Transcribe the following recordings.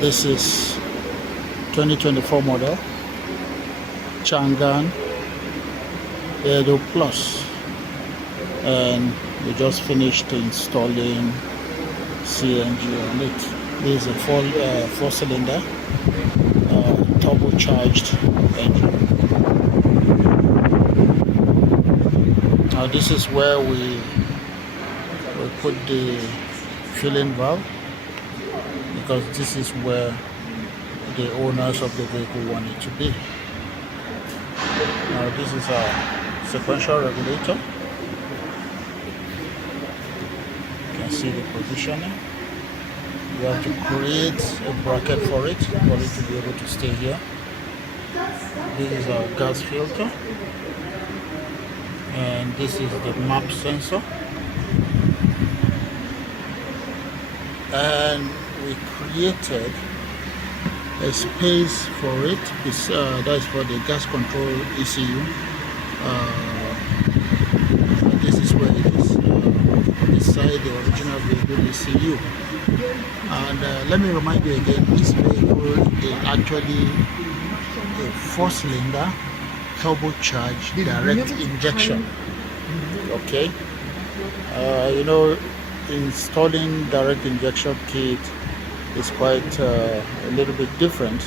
This is 2024 model Changan Eado Plus, and we just finished installing CNG on it. This is a four-cylinder turbocharged engine. Now this is where we put the filling valve, because this is where the owners of the vehicle want it to be. Now this is a sequential regulator. You can see the positioning. You have to create a bracket for it to be able to stay here. This is our gas filter, and this is the map sensor. And we created a space for it. That's for the gas control ECU. This is where it is, beside the original vehicle ECU. And let me remind you again, this vehicle is actually a four-cylinder turbocharged direct injection. Okay, you know, installing direct injection kit is quite a little bit different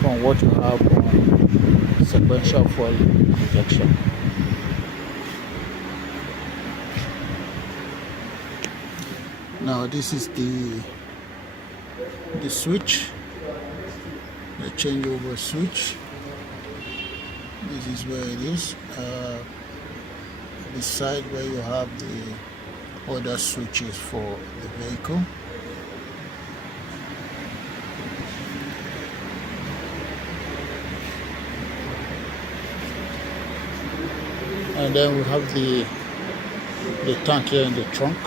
from what you have on sequential fuel injection. Now this is the switch, the changeover switch. This is where it is, beside where you have the other switches for the vehicle. And then we have the tank here in the trunk.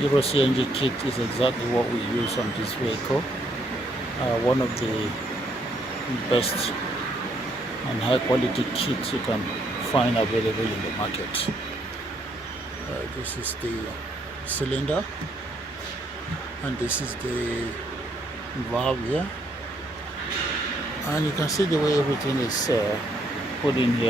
Euro CNG kit is exactly what we use on this vehicle. One of the best and high quality kits you can find available in the market. This is the cylinder, and this is the valve here, and you can see the way everything is put in here.